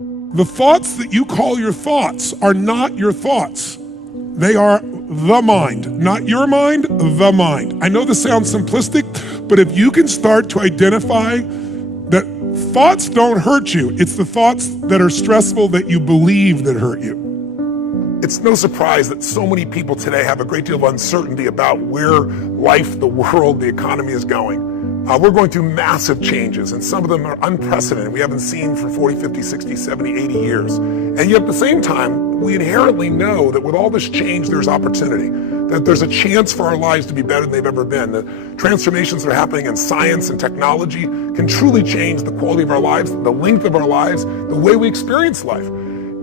The thoughts that you call your thoughts are not your thoughts. They are the mind, not your mind, the mind. I know this sounds simplistic, but if you can start to identify that thoughts don't hurt you, it's the thoughts that are stressful that you believe that hurt you. It's no surprise that so many people today have a great deal of uncertainty about where life, the world, the economy is going. We're going through massive changes, and some of them are unprecedented. We haven't seen for 40, 50, 60, 70, 80 years. And yet at the same time, we inherently know that with all this change, there's opportunity, that there's a chance for our lives to be better than they've ever been. The transformations that are happening in science and technology can truly change the quality of our lives, the length of our lives, the way we experience life.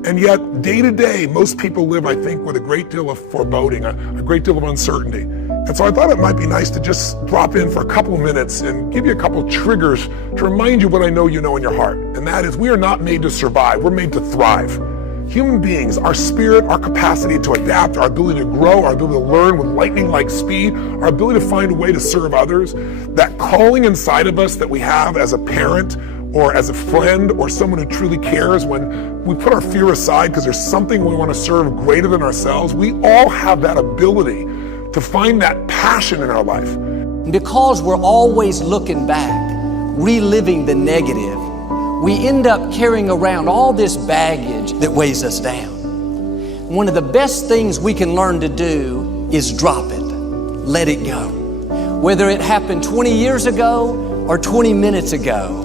And yet, day to day, most people live, I think, with a great deal of foreboding, a great deal of uncertainty. And so I thought it might be nice to just drop in for a couple of minutes and give you a couple of triggers to remind you what I know you know in your heart. And that is, we are not made to survive, we're made to thrive. Human beings, our spirit, our capacity to adapt, our ability to grow, our ability to learn with lightning-like speed, our ability to find a way to serve others, that calling inside of us that we have as a parent or as a friend or someone who truly cares, when we put our fear aside because there's something we want to serve greater than ourselves, we all have that ability to find that passion in our life. Because we're always looking back, reliving the negative, we end up carrying around all this baggage that weighs us down. One of the best things we can learn to do is drop it, let it go. Whether it happened 20 years ago or 20 minutes ago,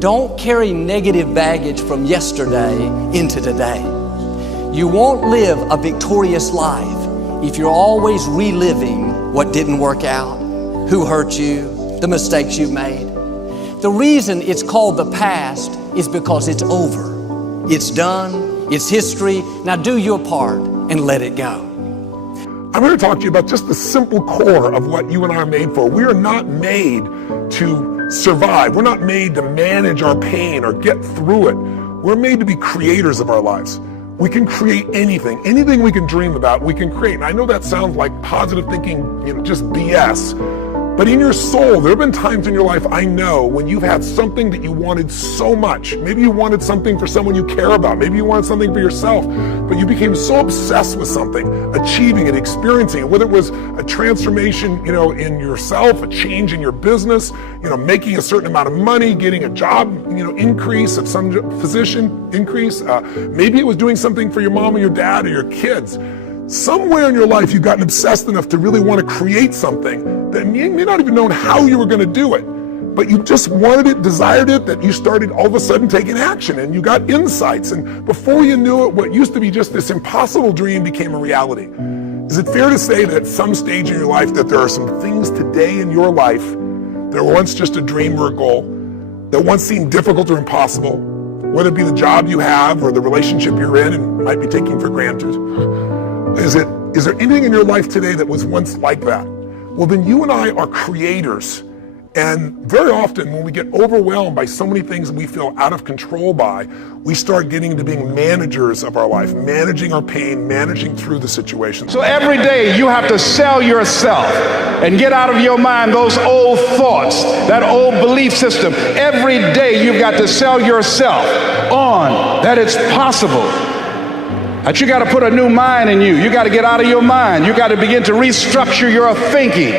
don't carry negative baggage from yesterday into today. You won't live a victorious life if you're always reliving what didn't work out, who hurt you, the mistakes you've made. The reason it's called the past is because it's over. It's done, it's history. Now do your part and let it go. I'm going to talk to you about just the simple core of what you and I are made for. We are not made to survive. We're not made to manage our pain or get through it. We're made to be creators of our lives. We can create anything we can dream about, we can create. And I know that sounds like positive thinking, just BS. But in your soul, there have been times in your life, I know, when you've had something that you wanted so much. Maybe you wanted something for someone you care about. Maybe you wanted something for yourself. But you became so obsessed with something, achieving it, experiencing it, whether it was a transformation, in yourself, a change in your business, making a certain amount of money, getting a job, increase of some position increase. Maybe it was doing something for your mom or your dad or your kids. Somewhere in your life, you've gotten obsessed enough to really want to create something that you may not even know how you were going to do it, but you just wanted it, desired it, that you started all of a sudden taking action and you got insights. And before you knew it, what used to be just this impossible dream became a reality. Is it fair to say that at some stage in your life that there are some things today in your life that were once just a dream or a goal, that once seemed difficult or impossible, whether it be the job you have or the relationship you're in and might be taking for granted? Is there anything in your life today that was once like that? Well, then you and I are creators. And very often when we get overwhelmed by so many things that we feel out of control by, we start getting into being managers of our life, managing our pain, managing through the situation. So every day you have to sell yourself and get out of your mind those old thoughts, that old belief system. Every day you've got to sell yourself on that it's possible. That you got to put a new mind in you. You got to get out of your mind. You got to begin to restructure your thinking.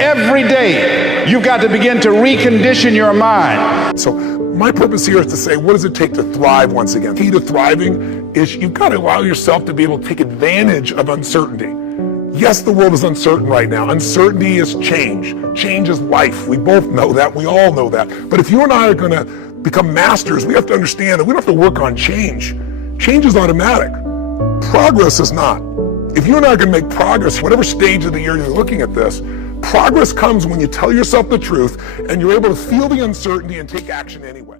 Every day, you've got to begin to recondition your mind. So my purpose here is to say, what does it take to thrive once again? The key to thriving is you've got to allow yourself to be able to take advantage of uncertainty. Yes, the world is uncertain right now. Uncertainty is change. Change is life. We both know that. We all know that. But if you and I are going to become masters, we have to understand that we don't have to work on change. Change is automatic. Progress is not. If you and I are going to make progress, whatever stage of the year you're looking at this, progress comes when you tell yourself the truth and you're able to feel the uncertainty and take action anyway.